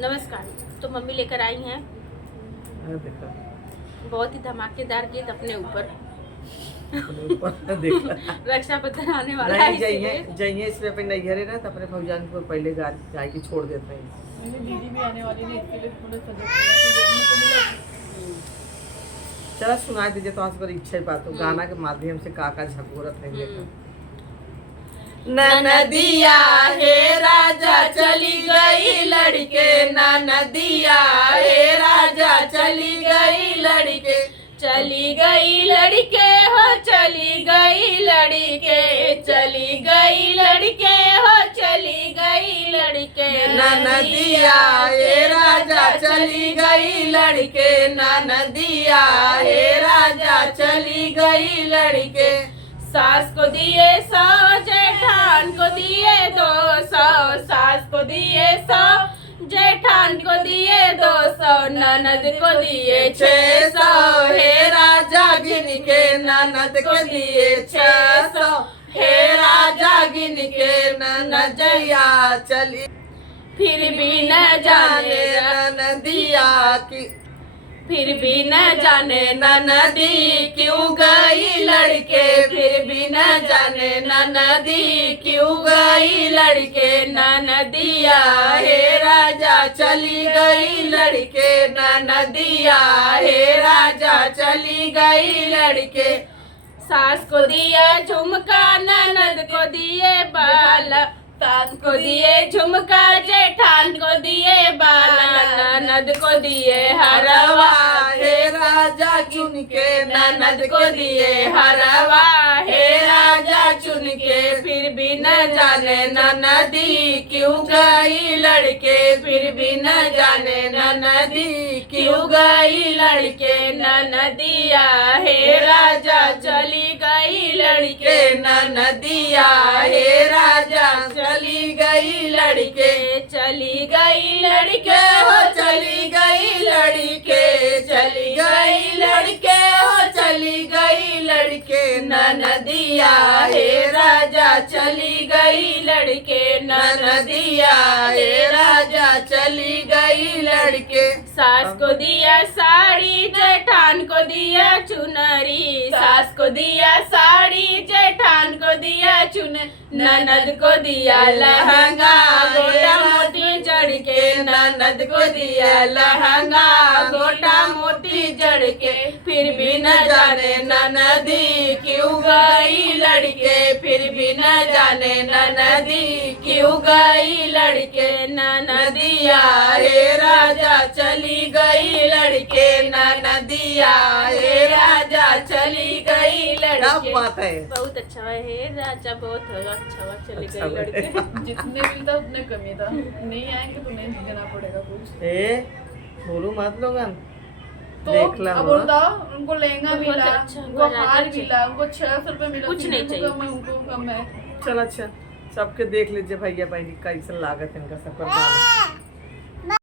नमस्कार। तो मम्मी लेकर आई हैं बहुत ही धमाकेदार गिफ्ट अपने ऊपर। रक्षाबंधन आने वाला है जाइए इसमें अपने नैहरे ना तो अपने भौजान को पहले गाय की छोड़ देते हैं। मेरी दीदी भी आने वाली है इसके लिए थोड़ा सजेस्ट चला सुना दीजिए तो आज पर इच्छा ही बात हो गाना के माध्यम से काका झकोरत है। ननदिया हे राजा चली गई लड़के, ननदिया हे राजा चली गई लड़के, चली गई लड़के हो चली गई लड़के, चली गई लड़के हो चली गई लड़के। ननदिया हे राजा चली गई लड़के, ननदिया हे राजा चली गई लड़के। सास को दिए 100 जेठान को दिए 200, सास को दिए 100 जेठान को दिए 200, ननद को दिए 600 हे राजा गिन के, ननद को दिए 600 हे राजा गिन के। ननदिया चली फिर भी न जाने ननदिया की, फिर भी न जाने ननदी क्यों गई लड़के, फिर भी न जाने ननदी क्यों गई लड़के। ननदिया हे राजा चली गई लड़के, ननदिया हे राजा चली गई लड़के। सास को दिया झुमका ननद को दिए बाला, सास को दिए झुमका जेठान को दिए बाला, ननद को दिए हरवा हे राजा चुन के, ननद को दिए हरवा हे राजा चुन के। फिर भी न जाने ननदी क्यों गई लड़के, फिर भी न जाने ननदी क्यों गई लड़के। ननदिया हे राजा चली गई लड़के, ननदिया हे राजा चली गई लड़के, चली गई लड़के हो चली गई लड़के, चली गई लड़के हो चली गई लड़के। ननदिया हे राजा चली गई लड़के, ननदिया हे राजा चली गई लड़के। सास को दिया साड़ी जेठान को दिया चुनरी, सास को दिया साड़ी जेठान को दिया चुन, ननद को दिया लहंगा गोटा मोती जड़ के, ननद को दिया लहंगा गोटा मोती जड़ के। फिर भी न जाने ननदी क्यों गई लड़के, फिर भी न जाने ननदी क्यों गई लड़के। ननदिया हे राजा चली गई लड़के, ननदिया हे राजा चली गई लड़के। बात है बहुत अच्छा है हे राजा, बहुत अच्छा हुआ चली गई लड़के। जितने मिलता उतने कमी था, नहीं आएंगे तो नहीं देना पड़ेगा कुछ। बोलू मत लोग तो अब बताओ उनको लहंगा मिला, उनको हार मिला, उनको 600 रुपए मिला, कुछ नहीं चाहिए उनको कम है। चल अच्छा सबके देख लीजिए भैया बहन कैसे लागत है इनका सब।